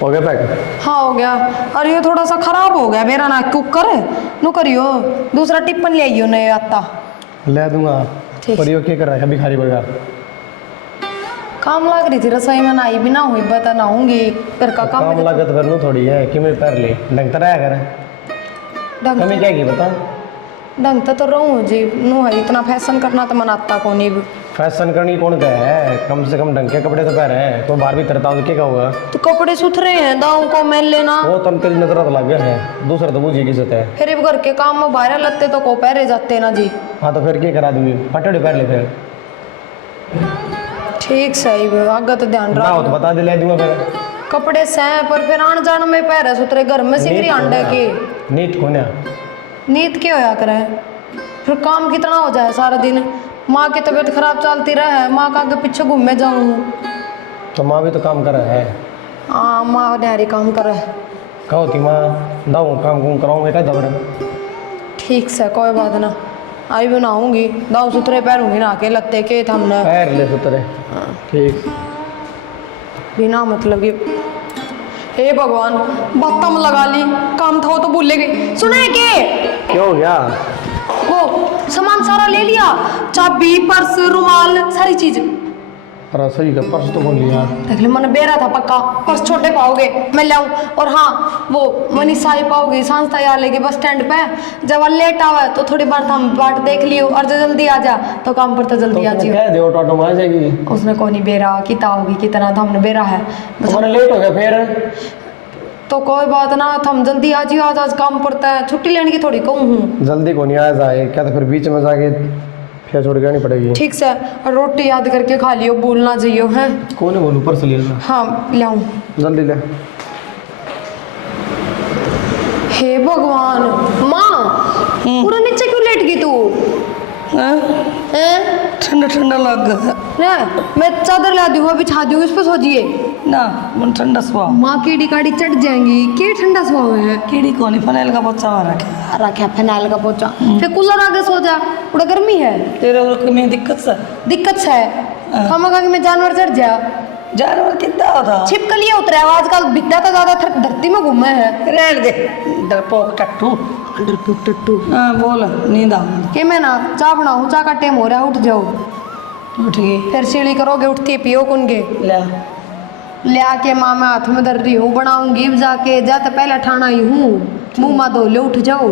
हो गया पैक? हाँ हो गया। अरे ये थोड़ा सा खराब हो गया मेरा ना कुकर नु करियो दूसरा टिप्पन ले आइयो नए आता। ले दूंगा। ठीक। पर यो क्या कर रहा है भिखारी बगा? काम लग रही थी रसोई में नाई भी ना हुई बता ना होंगी फिर का काम काम लागत फिर नु थोड़ी है कि मेरे पैर ले ढंग तरह है कर। कमी क्या की बता? ढंग तो रहूँ जी नु है इतना फैशन करना तो मनाता कौन ही। फैशन करनी कौन का है? कम से कम ढंग के कपड़े तो पहने हैं। तो बाहर भी तरता हूँ क्या होगा? तो कपड़े सुथरे हैं दाऊ को मैल लेना। वो तन तेरी नजर तो लग गया है दूसरा तो बुझी की सतह है। फिर ये घर के काम में बाहर लगते तो को पहरे जाते ना जी। हाँ तो फिर क्या करा दूंगी फटे पैर ले फिर। ठीक सही आगे तो ध्यान ना हो तो रख। बता दे ले दूंगा फिर। कपड़े सह पर फिर आन जान में पहरे सुथरे घर में सिगरी अंडे के नीट कौन है? नींद क्या होया करे फिर काम कितना हो जाए सारा दिन। माँ की तबीयत खराब चलती रहे माँ का आगे पीछे घूमे जाऊँ। तो माँ भी तो काम कर रहा है। हाँ माँ न्यारी काम करे। कहो थी माँ दाऊ काम कुम कराऊंगे क्या दबर? ठीक से कोई बात ना आई भी नहाऊंगी दाऊ सुथरे पैरूंगी ना के लगते के हमने पैर ले सुतरे। ठीक। बिना मतलब कि हे भगवान बत्तम लगा ली काम था वो तो भूल गई। सुना के क्या हो गया? वो सामान सारा ले लिया चाबी पर्स रुमाल सारी चीज। रसोई का पर्स तो बोल लिया। देख ले मैंने बेरा था पक्का पर्स छोटे पाओगे मैं लाऊं। और हाँ वो मनीषा ही पाओगे सांस तैयार लेके बस स्टैंड पे जब वो लेट आवे तो थोड़ी बार हम बाट देख लियो और जो जल्दी आ जा तो काम पर तो जल्दी आ जियो। कह दे ऑटो में आ जाएगी। उसने कौन ही बेरा कितना होगी कितना था हमने बेरा है बस। तुम्हारा लेट हो गया फिर? तो कोई बात ना हम जल्दी आ जियो आज काम पड़ता है छुट्टी लेने की थोड़ी कहूँ हूँ। जल्दी को नहीं आ जाए क्या तो फिर बीच में जाके फिर छोड़ के आनी पड़ेगी। ठीक से और रोटी याद करके खा लियो भूलना चाहिए है। कौन है बोलूँ पर्स ले लेना। हाँ लाऊं जल्दी ले। हे भगवान माँ पूरा नीचे क्यों लेट गई तू? ठंडा ठंडा लग गया मैं चादर ला दूंगा बिछा दूंगी उस पर सो जिए ना मन ठंडा सुहा माँ कीड़ी काड़ी चढ़ जाएंगी के ठंडा सुहा है। कीड़ी कोनी फनेल का पोचा मार रखे रखा फिनाइल का पोचा फिर कूलर आगे सो जा थोड़ा गर्मी है। तेरे और में दिक्कत से दिक्कत है हम कहा कि मैं जानवर चढ़ जा जानवर कितना होता छिपकली उतरे आजकल बिकता तो ज्यादा धरती में घूमे है। रहने दे डरपोक टट्टू टट्टू हाँ बोल नींद आ कि मैं ना चाय बनाऊँ चाय का टाइम हो रहा है उठ जाओ। उठ गई फिर सीढ़ी करोगे उठती पियो कुनगे ले ले आके माँ मैं हाथ में धर रही हूँ बनाऊंगी जाके जाते पहले ठाना ही हूँ मुँह मा धो ले उठ जाओ।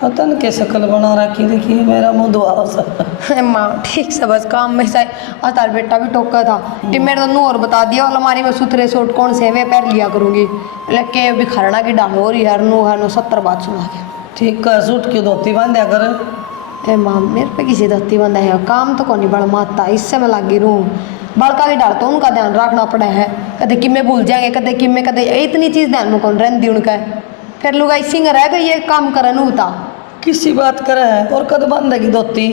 पता नहीं कैसे कल बना रखी देखिए मेरा मुँह धुआ सा माँ ठीक से बस काम में से तार बेटा भी टोका था कि मेरे तो नू और बता दिया अलमारी में सुथरे सूट कौन से वे पैर लिया करूँगी लेके भी खरना की डाल हो रही है नो 70 बात सुना के ठीक है सूट की धोती बांधा कर। ए माँ मेरे पे किसी धोती बंदा है काम तो कौन नहीं बड़ा माता इससे मैं लगी रहूँ बड़का की डाल तो उनका ध्यान रखना पड़ा है कदे कि मैं भूल जाएंगे कदे कि मैं कदे इतनी चीज़ ध्यान में कौन रहती उनका फिर लुगाई सिंगर है ये काम करे नू होता किसी बात करे है और कद बांधेगी धोती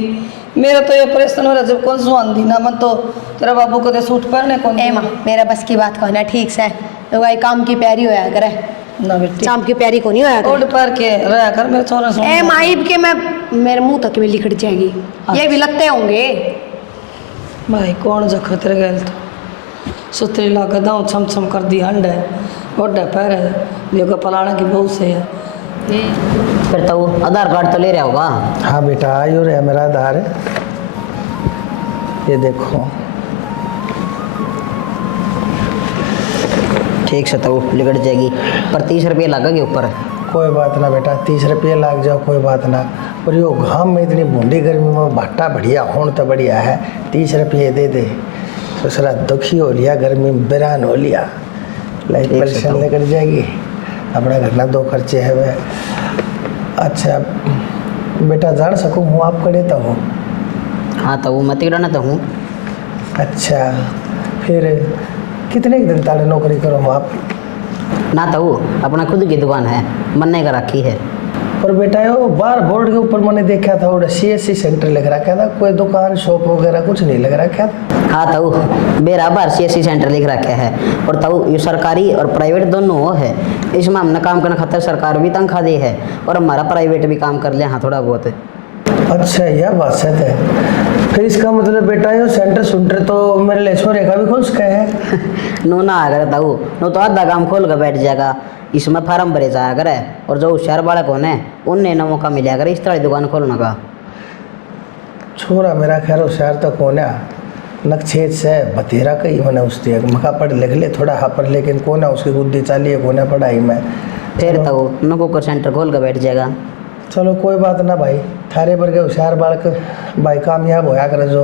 मेरा तो ये ऑपरेशन हो रहा जब कौन सुहान दी ना मन तो तेरा बाबू कदे सूट पहने कौन ए माँ मेरा बस की बात कहना ठीक से लुगाई काम की प्यारी होया करे ना बेटी शाम की प्यारी को नहीं होया ओढ़ पर के रहा कर मेरे छोरा सुन ए माइब के मैं मेरे मुंह तक में लिखट जाएगी ये भी लगते होंगे भाई कौन जख तेरे गैल तो सुतरी लाग दाऊँ छम छम कर दी हंड है ओढ़े पैर है देखो पलाना की बहू से है फिर तो वो आधार कार्ड तो ले रहा होगा। हाँ बेटा आयु रे मेरा आधार है ये देखो। ठीक से तो वो लिकट जाएगी पर 30 रुपये लगेंगे ऊपर। कोई बात ना बेटा 30 रुपये लाग जाओ कोई बात ना पर यो घाम में इतनी बूंदी गर्मी में भाटा बढ़िया होने तो बढ़िया है 30 रुपये दे दे ससुरा दुखी हो लिया गर्मी में बेरान हो लिया लाइफ परेशान लेकर जाएगी अपना घर ना 2 खर्चे है वे। अच्छा बेटा जान सकूँ हूँ आप करे तो हूँ। हाँ तो वो मत गिराना तो हूँ। अच्छा फिर कितने दिन ताले नौकरी करो हम आप? ना तो वो अपना खुद की दुकान है बनने का रखी है। और बेटा यो बार बोर्ड के ऊपर मैंने देखा था और CSC सेंटर लग रखा था कोई दुकान शॉप वगैरह कुछ नहीं लग रखा था। हाँ तो बराबर CSC सेंटर लिख रखे है और तो ये सरकारी और प्राइवेट दोनों हो है इसमें हमने काम करने खातर सरकार भी तनख्वाह दी है और हमारा प्राइवेट भी काम कर लिया हाँ थोड़ा बहुत। अच्छा यह बात है फिर इसका मतलब बेटा ये सेंटर सुंटर तो मेरे लिए छोरे का भी खोल सके है। नो ना अगर ताऊ नो तो आधा काम खोल कर बैठ जाएगा, इसमें फार्म भरे जाया करे, और जो होशियार बालक होने उनने ना मौका मिला करे इस तरह दुकान खोलने का। छोरा मेरा खैर होशियार तो कोने नक्षेत से बतेरा कही मैंने उससे मका पढ़ लिख ले थोड़ा हाँ पर, लेकिन कोने उसकी बुद्धि चाली है कोने पढ़ाई में। फिर ताऊ नो को सेंटर खोल कर बैठ जाएगा। चलो कोई बात ना भाई, थारे पर के होशियार बालक भाई कामयाब होया करे जो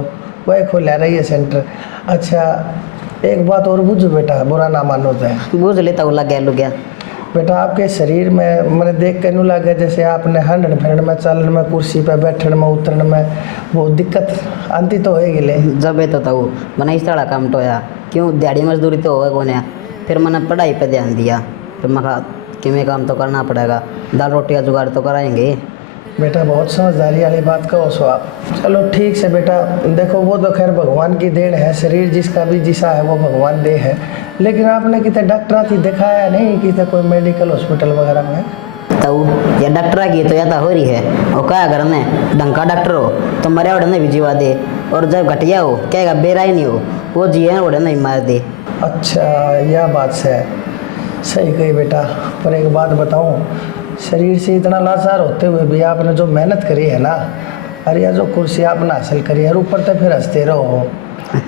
वही खोल रही है सेंटर। अच्छा एक बात और बुझो बेटा, बुरा ना मानो तो है बुझ लेता हूँ, लग गया बेटा आपके शरीर में मैंने देख के यूँ लगे जैसे आपने हंडन फिरन में चलन में कुर्सी पे बैठने में उतरने में वो दिक्कत आती तो होएगी ले। जब तो ताऊ मैंने इस तरह काम टोया क्यों दिहाड़ी मजदूरी तो होगा कोने, फिर मैंने पढ़ाई पे ध्यान दिया, फिर मैं कहा कि मैं काम तो करना पड़ेगा, दाल रोटी का जुगाड़ तो कराएंगे। बेटा बहुत समझदारी वाली बात कहो सो आप। चलो ठीक से बेटा, देखो वो तो खैर भगवान की देन है, शरीर जिसका भी जिसा है वो भगवान दे है, लेकिन आपने कितने डॉक्टर थी दिखाया नहीं, कितने कोई मेडिकल हॉस्पिटल वगैरह में? तो ये डॉक्टर की तो या तो हो रही है, और क्या करने ढंग का डॉक्टर हो तो मरे उड़ने भी जीवा दे, और जब घटिया हो कहेगा बेरा ही नहीं हो वो जिए उड़ने ही मार दे। अच्छा यह बात से सही कही बेटा, पर एक बात बताऊं, शरीर से इतना लाचार होते हुए भी आपने जो मेहनत करी है ना, अरे यह जो कुर्सी आपने हासिल करी है, ऊपर तो फिर हंसते रहो।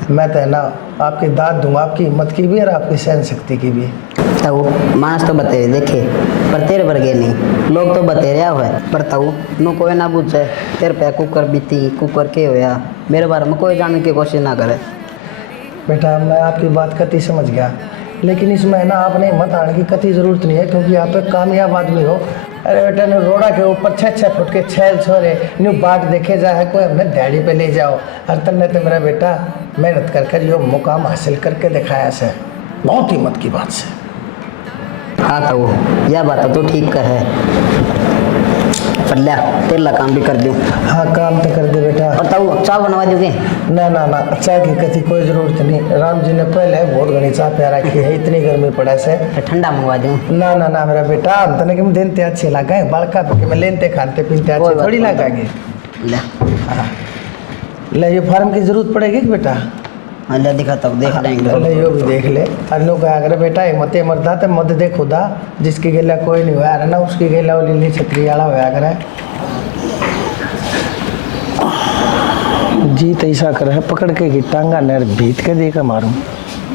मैं तो है ना आपकी दाद दूंगा, आपकी हिम्मत की भी और आपकी सहन शक्ति की भी। ताऊ मानस तो बतेरे देखे पर तेरे वर्गे नहीं, लोग तो बतेरे हुए पर ताऊ नो कोई ना पूछे तेरे पे कुकर बीती कुकर के होया, मेरे बारे में कोई जानने की कोशिश ना करे। बेटा मैं आपकी बात कति समझ गया, लेकिन इसमें ना आपने हिम्मत आने की कति ज़रूरत नहीं है, क्योंकि आप एक कामयाब आदमी हो। अरे बेटा ने रोड़ा के ऊपर 6-6 फुट के छैल छोरे न्यू बाट देखे जाए, कोई हमने दिहाड़ी पे ले जाओ, हर तन ने तो मेरा बेटा मेहनत कर यो मुकाम हासिल करके दिखाया से, बहुत हिम्मत की बात से। हाँ ताऊ यह बात तो ठीक कर है, पर लिया तेरा काम भी कर दूँ। हाँ काम तो कर दे बेटा। और ताऊ चाय बनवा दोगे? ना ना ना चाय की कति कोई ज़रूरत नहीं, राम जी ने पहले बहुत घनी चाय प्यार रखी है, इतनी गर्मी पड़ा से। ठंडा मंगवा दूँ? ना ना ना मेरा बेटा, हम तने कि देनते अच्छे लगा बालका पे मैं लेनते खाते पीते अच्छे थोड़ी लगाएंगे। हाँ ले ये फार्म की जरूरत पड़ेगी कि बेटा? अल्लाह दिखाता हूँ देख लेंगे। ले यो भी देख ले, अन्नू का अगर बेटा हिम्मत मरदा तो मत दे खुदा, जिसकी गेला कोई नहीं हुआ ना उसकी गेला वो लीली छतरी वाला होया करे। जी तैसा कर है पकड़ के की टांगा नर भीत के देकर मारूं।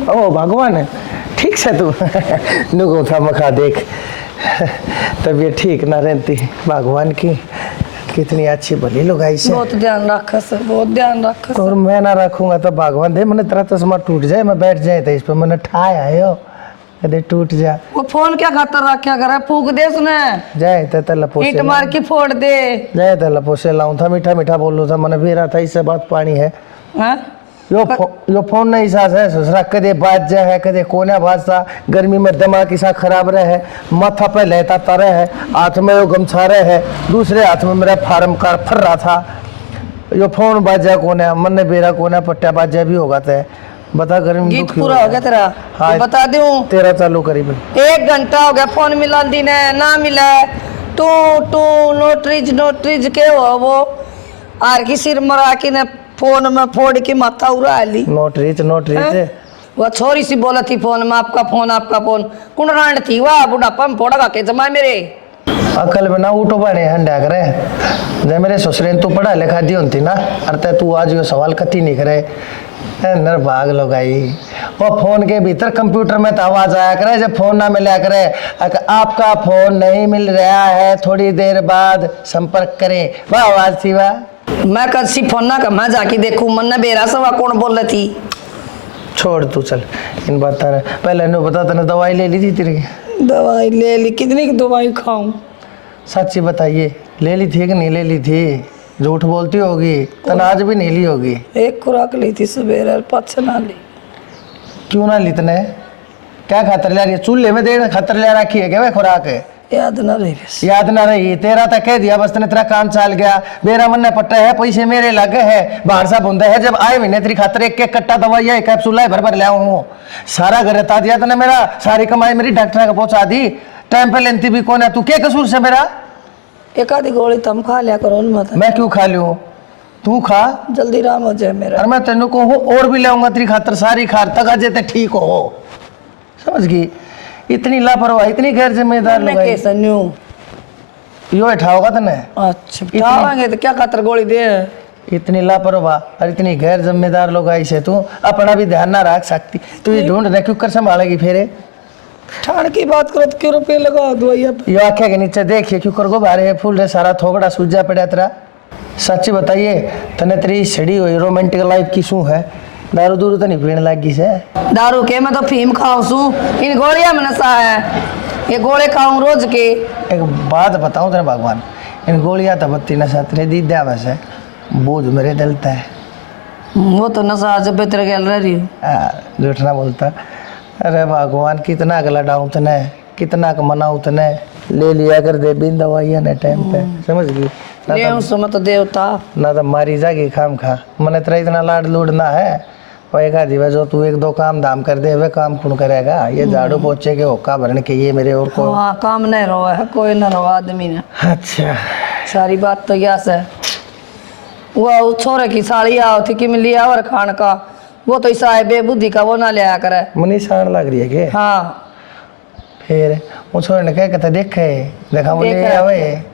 ओ भगवान ठीक से तू नुको था मखा देख तबीयत ठीक ना रहती, भगवान की कितनी अच्छी भली लुगाई से। बहुत ध्यान रखा सर, बहुत ध्यान रखा। और मैं ना रखूंगा तो भगवान दे मैंने तेरा चश्मा टूट जाए, मैं बैठ जाए तो इस पर मैंने ठाया है हो कदे टूट जा। वो फोन क्या खातर रखा करे, फूक दे उसने जाए तो लपोसे ईंट मार के फोड़ दे। जाए तो लपोसे लाऊं था, मीठा मीठा बोल लो था, मैंने भी रहा था इससे बात पानी है। हैं? यो फोन नहीं सास है ससुरा, कदे बाज जाए है कदे कोना भाजता, गर्मी में दिमाग की सा खराब रहे है, माथा पे लेता तारे है, हाथ में यो गमछा रहे है, दूसरे हाथ में मेरा फार्म कार फर रहा था, यो फोन बाजा कोना मन ने बेरा कोना पट्टा बाजा भी होगा ते बता गर्मी गीत पूरा हो गया तेरा? हाँ, बता दूं तेरा चालू करीबन 1 घंटा हो गया, फोन मिला दी ने ना मिला, टू टू नोटरीज के हो वो आर की सिर मरा के ने फोन में फोड़ के माथा उड़ा ली। नोट रीच वो छोरी सी बोला थी फोन में आपका फोन कुण रांड थी वाह बुढ़ापा में फोड़ा के जमा मेरे अकल में ना उठो बने हंडा करे, जब मेरे ससुरे तू पढ़ा लिखा दी होती ना, अरे तू आज यो सवाल कति नहीं करे नर भाग लो गई। वो फोन के भीतर कंप्यूटर में तो आवाज आया करे, जब फोन ना मिला करे आपका फोन नहीं मिल रहा है, थोड़ी देर बाद संपर्क करें, वह आवाज थी वाह। मैं कल सी फोन ना मैं जाके देखूं मन ने बेरा सवा कौन बोल रही थी। छोड़ तू चल इन बात पहले ने बता तने दवाई ले ली थी तेरी? दवाई ले ली, कितनी की दवाई खाऊं? सच्ची बताइए ले ली थी कि नहीं ले ली थी? झूठ बोलती होगी, तना आज भी नहीं ली होगी। 1 खुराक ली थी सवेरे, पाछे ना ली। क्यों ना ली तने? क्या खातर ले रही है? चूल्हे में देने खातर ले रखी है क्या वे खुराक है? याद ना रही बस। याद ना रही तेरा तो कह दिया बस तने, तेरा काम चल गया, मेरा मन पट्टा है, पैसे मेरे लगे है, बाहर सा बुंदा है, जब आए महीने तेरी खातर एक कट्टा दवाई है कैप्सूल भर ले आऊँ, सारा घर बता दिया तने, मेरा सारी कमाई मेरी डॉक्टर का पहुंचा दी, टाइम पे लेती भी कौन है, तू क्या कसूर से मेरा? एक आधी गोली तुम खा लिया करो, मैं क्यों खा लूँ? तू खा जल्दी राम हो जाए मेरा। और मैं तेनू को हूँ और भी लाऊंगा तेरी खातर सारी खार तक अजय ते ठीक हो। समझ गई? इतनी लापरवाही, इतनी गैर जिम्मेदार मैं लगाई। कैसे न्यू? यो बैठा होगा तने। अच्छा उठावांगे तो क्या खातर गोली दे? इतनी लापरवाह और इतनी गैर जिम्मेदार लोग आई से तू अपना भी ध्यान ना रख सकती। तू ये ढूंढ रहे क्यों कर संभालेगी फिर? ठाण की बात करो तो क्यों रुपये लगा दो अब? यो आँखें के नीचे देखिए क्यों कर गो बारे फूल रे सारा थोबड़ा सूजा पड़ा तेरा। सच्ची बताइए तने तेरी सड़ी हुई रोमांटिक लाइफ की शू है? दारू दूरू तो नहीं पीने लगी से? दारू के मैं तो फीम खाऊं सू, इन गोलियां में नशा है, ये गोले खाऊं रोज के। एक बात बताऊं तेरे भगवान, इन गोलियां तो बत्ती नशा तेरे दी दिया बस है, बोझ मेरे दलता है। वो तो नशा जब भी तेरे गल रह रही हूँ। झूठ ना बोलता। अरे भगवान कितना का लड़ाऊं तने, कितना का मनाऊं तने, ले लिया कर दे बिन दवाइयां ने टाइम पे। समझ गई? ले उसमें मत देवता ना तो मारी जागी खाम खा। मैंने तेरा इतना लाड लूडना है होएगा दिवा जो तू एक दो काम धाम कर दे वे काम कौन करेगा? ये झाड़ू पोछे के होका भरने के ये मेरे और को। हाँ काम नहीं रहा है, कोई ना रहा आदमी ने। अच्छा सारी बात तो यस है। वो छोरे की साड़ी आओ थी कि मिली और खान का, वो तो ऐसा है बेबुद्धि का, वो ना लिया करे। मुनी साड़ लग रही है के? हाँ फिर वो छोरे ने कह कहते देखे देखा मुझे देख रहा आवे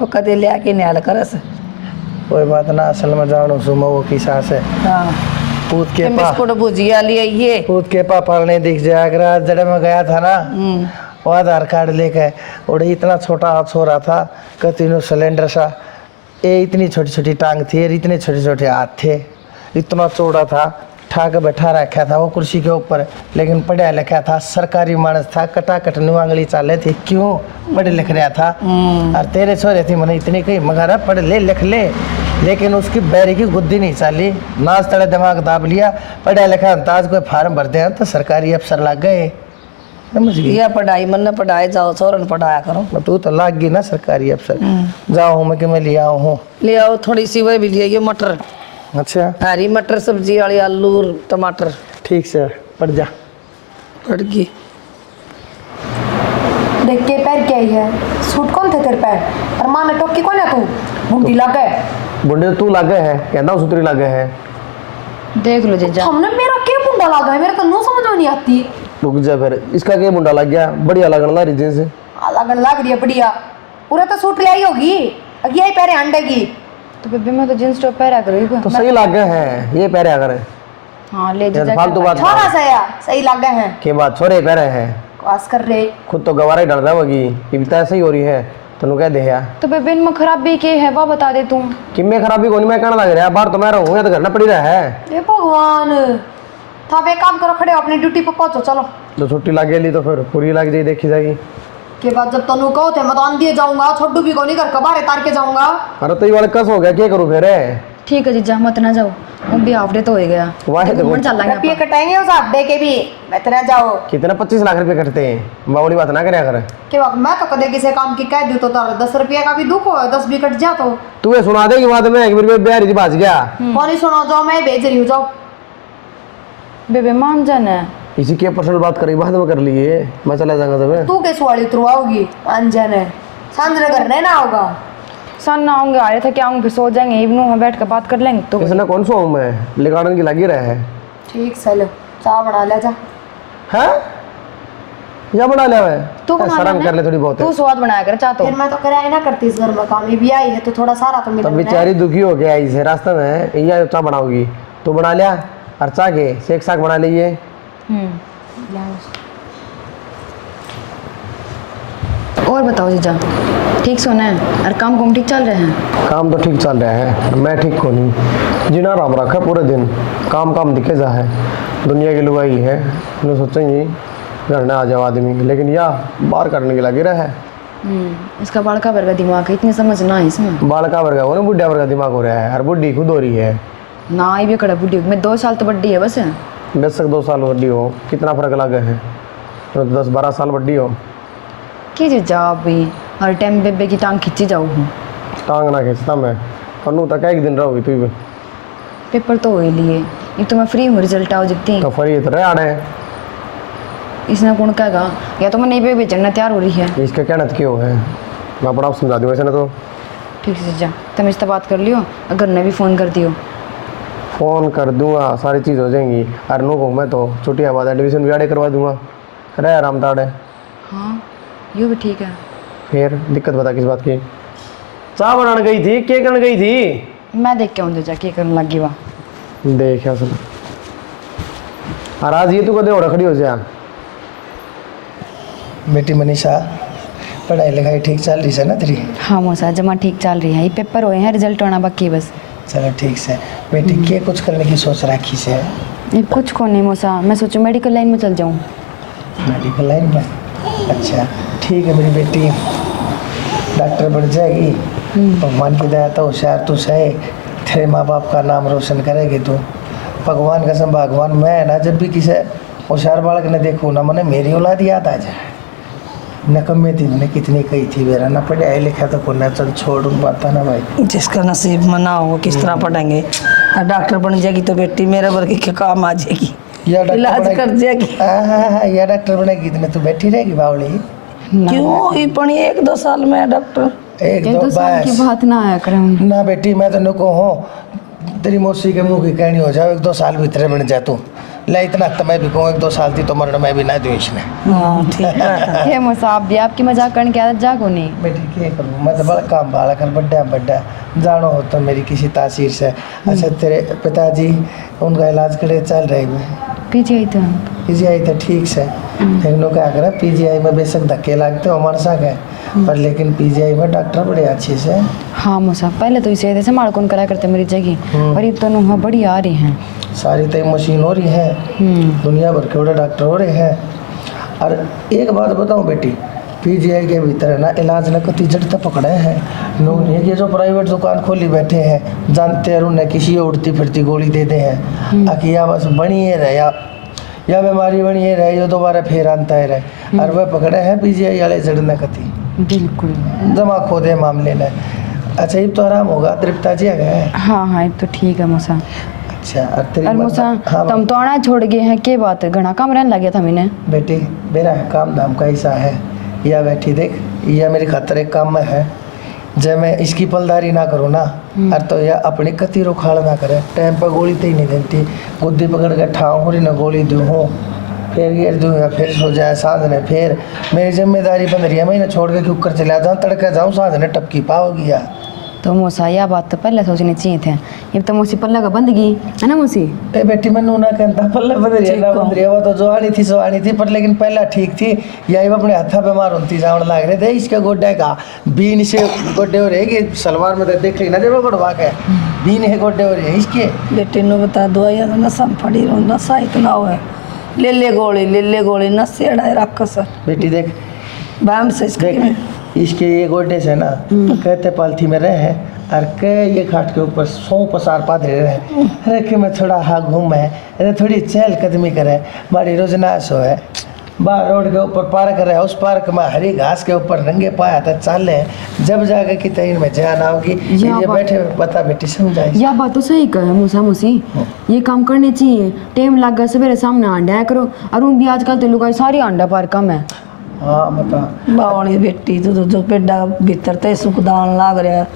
वो कदे लिया के न्याल करे से। कोई बात ना, असल में जानो सुमो वो की सास है। हाँ पूत के पा बिस्कुट भुजिया लिए ये। पूत के पापा ने दिख जाया अगर आज जड़े में गया था ना, वो आधार कार्ड लेके उड़े इतना छोटा हाथ सो रहा था कि तीनों सिलेंडर सा, ये इतनी छोटी छोटी टांग थी और इतने छोटे छोटे हाथ थे, इतना चौड़ा था, ठाक बैठा रखा था वो कुर्सी के ऊपर, लेकिन पढ़ा लिखा था, सरकारी मानस था, कटा कटनी आंगली चाले थी, क्यों पढ़े लिख रहा था। और तेरे छोरे थी मैंने इतनी कही मगर पढ़ ले लिख ले, लेकिन उसकी बैरी की गुद्दी नहीं चाली, नाच तड़े दिमाग दाब लिया, पढ़ा लिखा अंताज कोई फार्म भरते हैं तो सरकारी अफसर लग गए। समझ गई? ये पढ़ाई मन ने पढ़ाए जाओ, छोरन पढ़ाया करो। तू तो लाग गई ना सरकारी अफसर। जाओ मैं कि मैं लिया हूँ। ले आओ थोड़ी सी वही भी लिए, ये मटर, अच्छा हरी मटर सब्जी वाली, आलू और टमाटर। ठीक से पढ़ जा। पड़ गई। देख के पैर क्या ही है, सूट कौन थे तेरे पैर? और माँ ने टोकी कौन है? तू मुंडी लग गए। बुढ़े तू लागे है कहना सुतरी लागे है। देख लो जीजा, हमने मेरा क्या मुंडा लगा है? मेरे तो नो समझ में नहीं आती। रुक जा फिर, इसका क्या मुंडा लग गया? बढ़िया लगन ला रही जींस। लगन लग रही है बढ़िया, पूरा तो सूट ले आई होगी, अगी आई पैरे अंडे की। तो बेबी मैं तो जींस टॉप पहरा करूँगी तो सही लागे है ये पहरे अगर। हाँ ले जीजा, फालतू बात छोरा सही लग गए हैं। के बात छोरे पहरे है, आस कर रहे खुद तो गवारा ही डर रहा होगी कि भी ऐसे ही हो रही है तनु कह दे यार। तो बेबी इनमें खराबी के है वो बता दे तुम। कि मैं खराबी कोनी मैं कहना लग रहा है, बाहर तो मैं रहूंगा तो घर ना पड़ी रहा है। ये भगवान था, वे काम करो, खड़े हो अपनी ड्यूटी पर पहुंचो। चलो तो छुट्टी लग गई तो फिर पूरी लग जाएगी, देखी जाएगी के बाद जब तनु कहो थे मैं तो आंधी जाऊंगा, छोटू भी को नहीं कर कबारे तार के जाऊंगा। अरे तो ये वाला कस हो गया, क्या करूं फिर? ठीक है जीजा मत ना जाओ, वो भी हाफ डे तो हो गया। वाह तो घूमने चल रुपये कटाएंगे उस हाफ डे के भी, मैं तेरा जाओ। कितना 25 लाख रुपए कटते हैं, बावड़ी बात ना करे कर। के बाद मैं तो कदे किसी काम की कह दूं तो तार 10 रुपये का भी दुख हो, 10 भी कट जा तो तू ये सुना देगी बात में एक बार बिहारी जी बाज गया। कौन ही सुना, जाओ मैं भेज रही हूँ, जाओ। बेबे मान जाना इसी के पर्सनल बात करेगी बाद में कर लिए, मैं चला जाऊंगा तो तू कैसे वाली उतरू आओगी? अनजान है सांझ करने ना होगा, सन ना आऊंगे, आ रहे थे क्या आऊंगे, फिर सो जाएंगे, इवनिंग में बैठ कर बात कर लेंगे। तो इसने कौन सा हूँ मैं, लिगाड़न की लगी रहा है। ठीक चलो चाय बना ले जा। हैं या बना लिया मैं? तू बना शर्म ले, कर ले थोड़ी बहुत। तू स्वाद बनाया कर चाहता फिर मैं तो कराया ना करती इस घर में काम, ये भी आई है तो थोड़ा सारा तो तब मिला। बेचारी दुखी हो गया इसे रास्ते में, या चाय बनाओगी तू बना लिया, और चाय के शेक साग बना लीजिए। और बताओ जीजा, ठीक सोना है और काम कुम ठीक चल रहे हैं? काम तो ठीक चल रहा है, मैं ठीक को नहीं जीना राम रखा पूरे दिन काम काम दिखे जा है, दुनिया की लुगाई है, मैं सोचेंगी घर में आ जाओ आदमी, लेकिन या बाहर करने के लगे रहा है। इसका बड़का वर्ग दिमाग है, इतनी समझ ना है इसमें। बालका वर्गा हो ना, बुढ़िया वर्गा दिमाग हो रहा है, और बुढ़ी खुद हो रही है ना, ये भी कड़ा बुढ़ी मैं 2 साल तो बड्डी है बस। बेशक 2 साल बड्डी हो, कितना फर्क लगा है, तो 10-12 साल बड्डी हो। की जीजा आप भी हर टाइम बेबे की टांग खींची जाओ हूँ। टांग ना खींचता मैं, कन्नू तक एक दिन रहोगी तू भी। पेपर तो हो ही लिए, एक तो मैं फ्री हूँ, रिजल्ट आओ जितनी। तो फरी इतने आड़े इसने कौन कहेगा, या तो मैं नहीं पे बेचना तैयार हो रही है। इसका क्या नत क्यों है, मैं अपना आप समझा दूँ वैसे ना तो ठीक है जीजा, तुम इससे बात कर लियो, अगर ने भी फ़ोन कर दियो। फ़ोन कर दूंगा, सारी चीज़ हो जाएंगी। अरनू को मैं तो छुट्टियाँ बाद एडमिशन भी आड़े करवा दूंगा, रहे आराम ताड़े। हाँ ये भी ठीक है। फिर दिक्कत बता किस बात की? चाय बनाने गई थी, क्या करने गई थी? मैं देख के आऊँ जीजा क्या करने लगी वहाँ। देख असल और आज ये तू कदे ओढ़ खड़ी हो जा। बेटी मनीषा, पढ़ाई लिखाई ठीक चल रही है ना तेरी? हाँ मौसा जमा ठीक चल रही है, ये पेपर हुए हैं, रिजल्ट आना बाकी है बस। चलो ठीक से। बेटी के कुछ करने की सोच रखी से? ये कुछ को नहीं मौसा, मैं सोचूं मेडिकल लाइन में चल जाऊँ। मेडिकल लाइन में? अच्छा ठीक है मेरी बेटी, डॉक्टर बन जाएगी। भगवान की दया तो होशियार तू सही, तेरे माँ बाप का नाम रोशन करेगी तू। भगवान कसम भगवान, मैं ना जब भी किसी होशियार बालक ने देखूँ ना मैंने मेरी औलाद याद आ जाए। नकम्मे थी मैंने कितनी कही थी मेरा ना पढ़ाई लिखा तो को ना चल छोड़ पाता ना भाई। जिसका नसीब में ना हो किस तरह पढ़ेंगे। और डॉक्टर बन जाएगी तो बेटी मेरे वर्ग के काम आ जाएगी, इलाज कर जाएगी। हाँ या डॉक्टर बनेगी इतने तू बैठी रहेगी बावली? क्यों ये पढ़ी 1-2 साल में डॉक्टर? एक ये दो तो साल की बस बात ना आया करें। ना बेटी, मैं तो नको हूँ तेरी मौसी के मुंह की कहनी हो जाओ 1-2 साल भीतर बन जा तू। ले इतना तो मैं भी कहूँ 1-2 साल थी तो मरण मैं भी ना दूँ इसने। हाँ ठीक है। हे मौसा आप भी आपकी मजाक करने की आदत जागो नहीं। बेटी क्या करूँ, मैं तो बड़ा काम बाला कर बड्डा जानो हो तो मेरी किसी तासीर से। अच्छा तेरे पिताजी उनका इलाज करे चल रही है? पीछे तो पीजीआई तो ठीक से, लेकिन वो क्या करें पीजीआई में बेशक धक्के लगते हो हमारे साथ है, पर लेकिन पीजीआई में डॉक्टर बड़े अच्छे से। हाँ मौसा पहले तो इसे ऐसे माड़ कौन करा करते मेरी जगह, और ये तो नुहा बड़ी आ रही हैं। सारी तय मशीन हो रही है, दुनिया भर के बड़े डॉक्टर हो रहे हैं। और एक बात बताऊं बेटी, पीजीआई के भीतर है ना इलाज न कति जड़ पकड़े हैं लोग। ये जो प्राइवेट दुकान खोली बैठे हैं जानते हैं उन्हें किसी उड़ती फिरती गोली दे दे हैं आखिया बस बनी है रहे या बीमारी बनी है रहे जो दोबारा फिर आता है रहे। और वह पकड़े हैं पीजीआई वाले जड़ न कति बिल्कुल जमा खो दे मामले में। अच्छा ये तो आराम होगा, तेरे पिताजी आ गए? हाँ हाँ ये तो ठीक है मौसा। अच्छा और तेरी और मौसा हाँ तुम तो आना छोड़ गए हैं के बात, घना काम रहने लग गया था मैंने। बेटी मेरा काम धाम का ऐसा है, या बैठी देख यह मेरे खातर एक काम में है, जब मैं इसकी पलदारी ना करूँ ना और तो यह अपनी कती रुखाड़ ना करे, टाइम पर गोली तो ही नहीं देती, गुद्दी पकड़ के ठाऊँ हो रही ना गोली दूँ हूँ फिर गिर दूँ या फिर सो जाए साँझ ने, फिर मेरी जिम्मेदारी बन रही है मैं इन्हें छोड़ के क्यों कर चला जाऊँ तड़के जाऊँ साँझ ने टपकी पाओगी यार। तो मौसा यह बात तो पहले सोचनी चाहिए थे, ये तो मौसी पल्ला का बंदगी है ना मौसी। ते बेटी मैं नूना कहता पल्ले बंद रही है ना बंद रही है, वो तो जो आनी थी पर लेकिन पहला ठीक थी। यही वो अपने हाथा बीमार होती जावन लाग रहे थे, इसके गोड्डे का बीन से गोड्डे हो रहे कि सलवार में तो देख ली ना जब गड़वा के बीन है गोड्डे हो रहे हैं इसके। बेटी ने बता दवाइयाँ तो नशा में पड़ी रहूँ, नशा इतना हो है ले ले गोली नशे अड़ाए रख सर। बेटी देख बैम से इसके इसके ये गोड्डे से ना कहते पालथी में रहे हैं और के ये खाट के ऊपर 100 पसार पादरे रहे। अरे कि मैं थोड़ा हाँ घूम है, अरे थोड़ी चहल कदमी करे, बड़ी रोजनाश हो है। बाहर रोड के ऊपर पार्क रहे, उस पार्क में हरी घास के ऊपर रंगे पाया था चाले, जब जाके कि तैन में जान आओगी ये बैठे बता बेटी समझाई। यह बात तो सही कहे मौसा मौसी, ये काम करने चाहिए। टाइम लग गया सवेरे सामने अंडा करो, और उन भी आजकल तो लोग सारी अंडा पार कम है। हाँ बता बावणी बेटी तो जो पेड़ा भीतर ते सुखदान लाग रहा है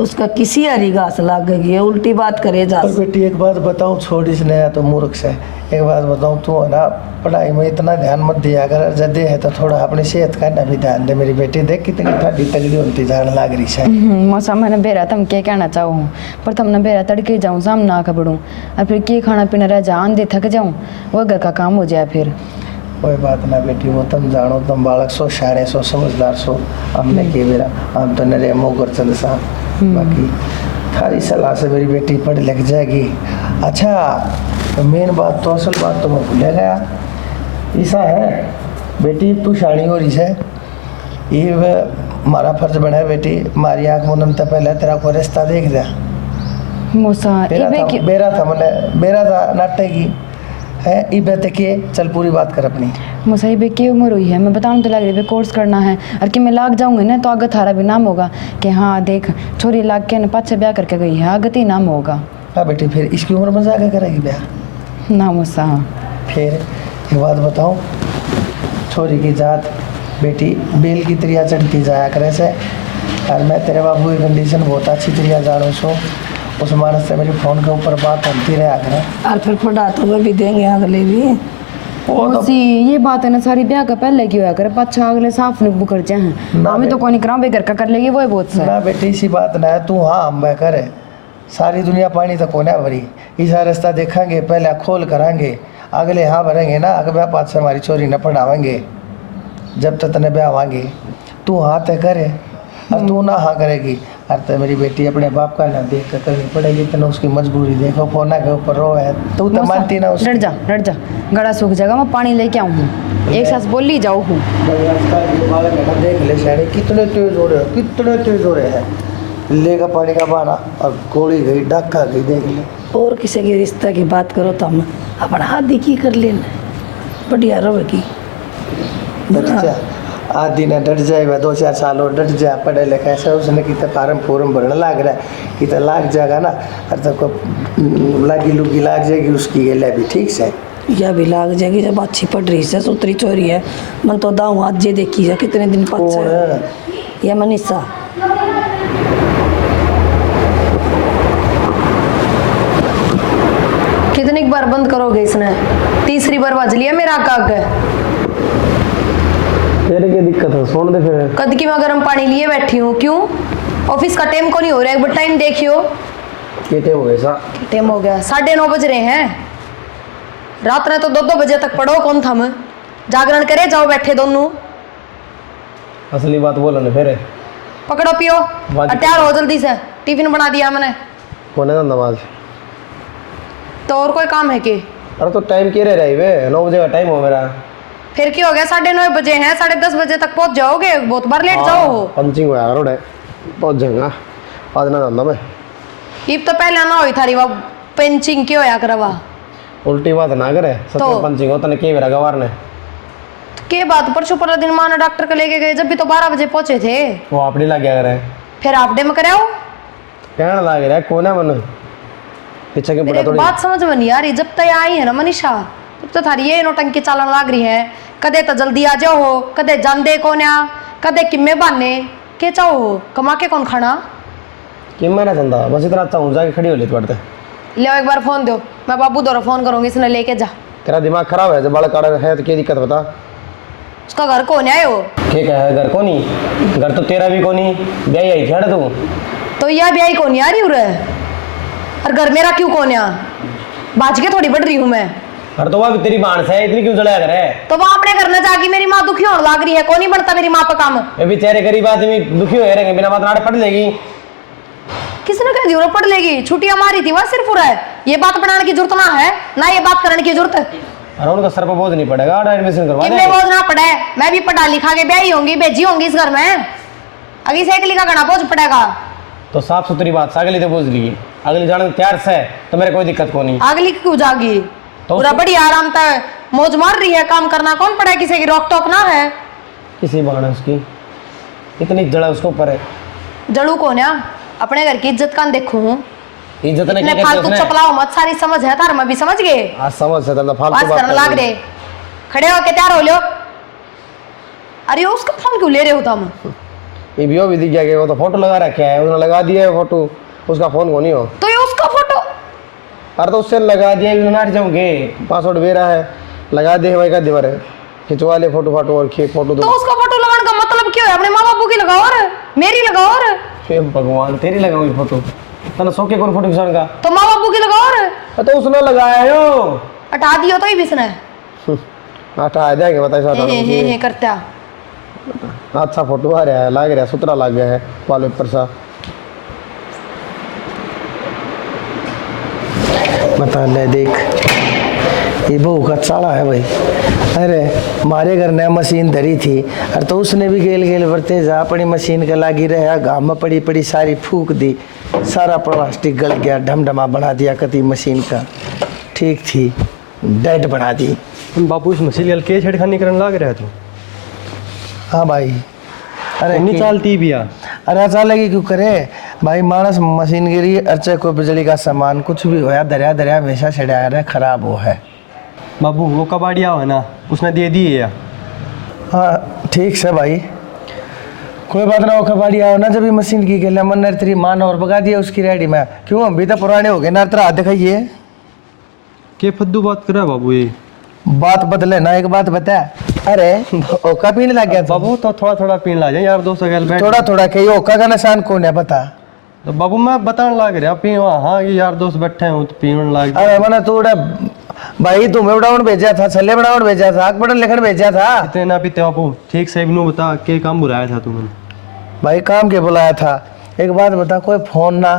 उसका किसी हरी घास लाग गई है, उल्टी बात करे जा। पर बेटी एक बात बताऊँ, छोड़ इसने या तो मूर्ख से एक बात बताऊँ, तू है ना पढ़ाई में इतना ध्यान मत दिया अगर जदे है तो थोड़ा अपनी सेहत का ना भी ध्यान दे। मेरी बेटी देख कितनी ठंडी तगड़ी होती जान लाग रही है। मौसा मैंने बेरा तुम क्या कहना चाहो हूँ, पर तुमने बेरा तड़के जाऊँ सामने आकर बढ़ूँ और फिर क्या खाना पीना रह जान दे थक जाऊँ, वह घर का काम हो जाए फिर। कोई बात ना बेटी, वो तुम जानो तुम बालक सो शाणे सो समझदार सो, हमने के बेरा हम तो नरे मोगर चंद सा, बाकी थारी सलाह से मेरी बेटी पढ़ लिख जाएगी। अच्छा तो मेन बात तो असल बात तो मैं भूल गया, ऐसा है बेटी तू शाणी हो रही है, ये हमारा फर्ज बना है बेटी, हमारी आँख मुनम तो पहले तेरा को रिश्ता देख दिया। मौसा बेरा था नाटक की है इबे तकिए, चल पूरी बात कर अपनी। मुसाहिबे की उम्र हुई है, मैं बताऊँ तो लग रही है कोर्स करना है, और कि मैं लाग जाऊँगी ना तो आगे थारा भी नाम होगा कि हाँ देख छोरी लाग के ना पाछे ब्याह करके गई है, आगे ही नाम होगा। हाँ बेटी फिर इसकी उम्र में जाकर करेगी ब्याह ना मुसा। फिर एक बात बताऊँ, छोरी की जात बेटी बेल की त्रिया चढ़ती जाया करे से और मैं तेरे बाबू की कंडीशन बहुत अच्छी तरह जानू सो। उस मानस से मेरी फ़ोन के ऊपर बात होती रहे आकर। और फिर पढ़ा तो वे भी देंगे अगले भी। मौसी ये बात है ना सारी ब्याह का पहले की होया करे, पाछा अगले साफ नहीं बुकर हैं। ना हमें तो कोई नहीं कराऊं, घर का कर लेगी वो बहुत सा। ना बेटी इसी बात ना है, तू हाँ मैं करे, सारी दुनिया पानी तक होने भरी। ऐसा रास्ता देखेंगे, पहले खोल करांगे, अगले हाँ भरेंगे ना। अगर ब्याह पात से हमारी चोरी न पढ़ावेंगे जब तक तने ब्याह आवांगे। तू हाँ तय करे और तू ना हाँ करेगी। अरे तो मेरी बेटी अपने बाप का ना देख कर करनी पड़ेगी, तो उसकी मजबूरी देखो, फोना के ऊपर रो है, तू तो मानती ना उसकी। डर जा गला सूख जाएगा, मैं पानी लेके आऊँ हूँ, एक साथ बोल ली जाओ हूँ। देख ले शायद कितने तेज हो रहे हो, कितने तेज हो रहे हैं। लेगा पानी का बहाना और गोली गई, डाका गई, देख ले। और किसी के रिश्ते की बात करो तो हम अपना हाथ की कर लेना, बढ़िया रहेगी। डट जा, आदि ने डट जाएगा, 2-4 साल और डट जा। पढ़े लिखे ऐसा उसने कितना फार्म भरने लग रहा है, कितना लाग जाएगा ना। और तब लागी लुगी लाग जाएगी उसकी, ये ले भी ठीक से यह भी लाग जाएगी जब अच्छी पढ़ रही है, सुतरी चोरी है। मन तो दाऊँ आज ये देखी जा कितने दिन पास ये मनीषा। कितनी बार बंद करोगे इसने? तीसरी बार बज लिया मेरा काग। तेरे क्या दिक्कत है, सुन दे फिर। कद की मैं गर्म पानी लिए बैठी हूँ, क्यों? ऑफिस का टाइम को नहीं हो रहा है, एक बार टाइम देखियो। ये टाइम हो गया सा, टाइम हो गया, 9:30 बज रहे हैं। रात ने तो 2-2 बजे तक पढ़ो, कौन थम जागरण करे, जाओ बैठे दोनों। असली बात बोलो ना फिर। पकड़ो पियो, तैयार हो जल्दी से, टिफिन बना दिया मैंने। कौन है नमाज? तो और कोई काम है कि? अरे तो टाइम क्या रह रही है, 9 बजे का टाइम हो मेरा। फिर क्या हो गया, 9:30 बजे हैं, 10:30 बजे तक पहुंच जाओगे, बहुत बार लेट जाओ। पंचिंग हो यार, रोड पहुंच जाऊंगा आज ना जानना मैं। इब तो पहले ना हुई थारी वो पेंचिंग क्यों होया करवा। उल्टी बात ना करे, सच में पंचिंग होता ने के मेरा गवार ने। के बात परसों पूरा दिन मां ने डॉक्टर को लेके गए, जब भी तो 12 बजे पहुंचे थे। वो अपनी लग गया करे, फिर हाफ डे में कराओ। कहना लग रहा है कौन है मन पीछे के मेरी पड़ा एक थोड़ी। बात समझ में नहीं आ रही, जब तक आई है ना मनीषा, तब तो थारी ये नौटंकी चालन लग रही है। कदे तो जल्दी आ जाओ हो, कदे जांदे कोन्या, कदे किम्मे बाने के चाहो हो, कमा के कौन खाना। कि मैंने चंदा बस इतना अच्छा हूँ, जाके खड़ी हो लेती पड़ते। ले एक बार फोन दो, मैं बाबू दोरा फोन करूंगी, इसने लेके जा। तेरा दिमाग खराब है, जब बाल काट है तो क्या दिक्कत बता। उसका घर कौन है वो? ठीक है, घर को नहीं, घर तो तेरा भी को नहीं, ब्याह आई थी तू। तो यह ब्याह कौन आ रही उरे, और घर मेरा क्यों कौन आ? बाज के थोड़ी बढ़ रही हूँ मैं। अरे तो वह तेरी बांस है, इतनी क्यों जलाया करे? तो वहां अपने घर में जाके मेरी माँ दुखी होने लग रही है, कौन नहीं बढ़ता मेरी माँ पे काम। ये बेचारे गरीब आदमी दुखी हो रहेंगे, बिना बात नाड़ पड़ लेगी। किसने कह दिया पढ़ लेगी? छुट्टियां मारी थी वह सिर्फ हो रहा है, ये बात बनाने की जरूरत ना है, ना ये बात करने की जरूरत है। अरे उनका सर पर बोझ नहीं पड़ेगा, एडमिशन करवा कितने बोझ ना पड़े, मैं भी पढ़ा लिखा के ब्याही होंगी, भेजी होंगी इस घर में, अभी से एक लिखा घना बोझ पड़ेगा। तो साफ सुथरी बात, अगली तो बोझ ली, अगली जाने तैयार से, तो मेरे कोई दिक्कत को नहीं। अगली क्यों जागी, तो पूरा बड़ी आराम तक मौज मार रही है, काम करना कौन पड़ा, किसी की रोक टोक ना है। किसी बहाने उसकी इतनी जड़ा उसको ऊपर है। जड़ू कौन है? अपने घर की इज्जत कान देखू हूँ, इज्जत ने क्या इतने कहते फालतू उसने? चपलाओ मत, सारी समझ है तार में भी, समझ गए? आज समझ से तब फालतू बात बात करने कर लाग रही। रहे, खड़े होके तैयार हो लो। अरे उसका फोन क्यों ले रहे हो तुम? ये भी दिख गया कि वो तो फोटो लगा रखा है, उसने लगा दिया है फोटो, उसका फोन को नहीं हो। तो ये उसका फोटो? अरे तो उससे लगा दिया, नाट जाऊंगे, पासवर्ड मेरा है, लगा दे वही का दीवार है, खिंचवा ले फोटो फाटो और फोटो तो उसका फोटो लगाने का मतलब क्यों है? अपने माँ बापू की लगाओ और मेरी लगाओ और। हे भगवान, तेरी लगाऊंगी फोटो, तने सो के कौन फोटो खिंचाने का? तो माँ बापू की लगाओ और। तो उसने लगाया हो, हटा दियो तो ही बिसने हटा देंगे बता हे करता। अच्छा फोटो आ रहा है, लग रहा है सुतरा लग गया है वाल पेपर सा। बता ले देख, ये बहू का चाला है भाई। अरे मारे घर ने मशीन धरी थी, अरे तो उसने भी गेल गेल बरते जा अपनी मशीन के लागी रहा, गाँव में पड़ी पड़ी सारी फूक दी, सारा प्लास्टिक गल गया, ढमढमा बना दिया कति मशीन का, ठीक थी डेड बना दी। बापू इस मछली के छेड़खानी करने लग रहा है तू? हाँ भाई, अरे नहीं चलती भी आ। अरे चालेगी क्यों करे भाई, मानस मशीन गिरी, अर्चे को बिजली का सामान कुछ भी होया, दरिया दरिया हमेशा छड़ा रहा, खराब हो है। बाबू वो कबाड़िया हो ना, उसने दे दी है। हाँ ठीक से भाई, कोई बात ना, वो कबाड़ी आओ ना जब भी मशीन की गल मन नर तेरी मान और भगा दिया उसकी रेडी में। क्यों हम भी तो पुराने हो गए ना, तेरा हाथ दिखाइए। के फद्दू बात कर रहा है बाबू ये? बात बदले ना, एक बात बता। अरे ओका पीने लग गया बाबू तो थोड़ा थोड़ा पीने ला जाए यार, दोस्तों के बैठ। थोड़ा थोड़ा के ओका का निशान कौन है बता? तो बाबू मैं बताने लग रहा पी, हाँ ये यार दोस्त बैठे हैं तो पीने लग। अरे मैंने तू भाई तुम्हें उड़ावन भेजा था, छल्ले बनावन भेजा था, पढ़न लिखन भेजा था। इतने ना पीते बापू, ठीक से इन्हों बता के काम बुलाया था तुमने? भाई काम के बुलाया था। एक बात बता, कोई फोन ना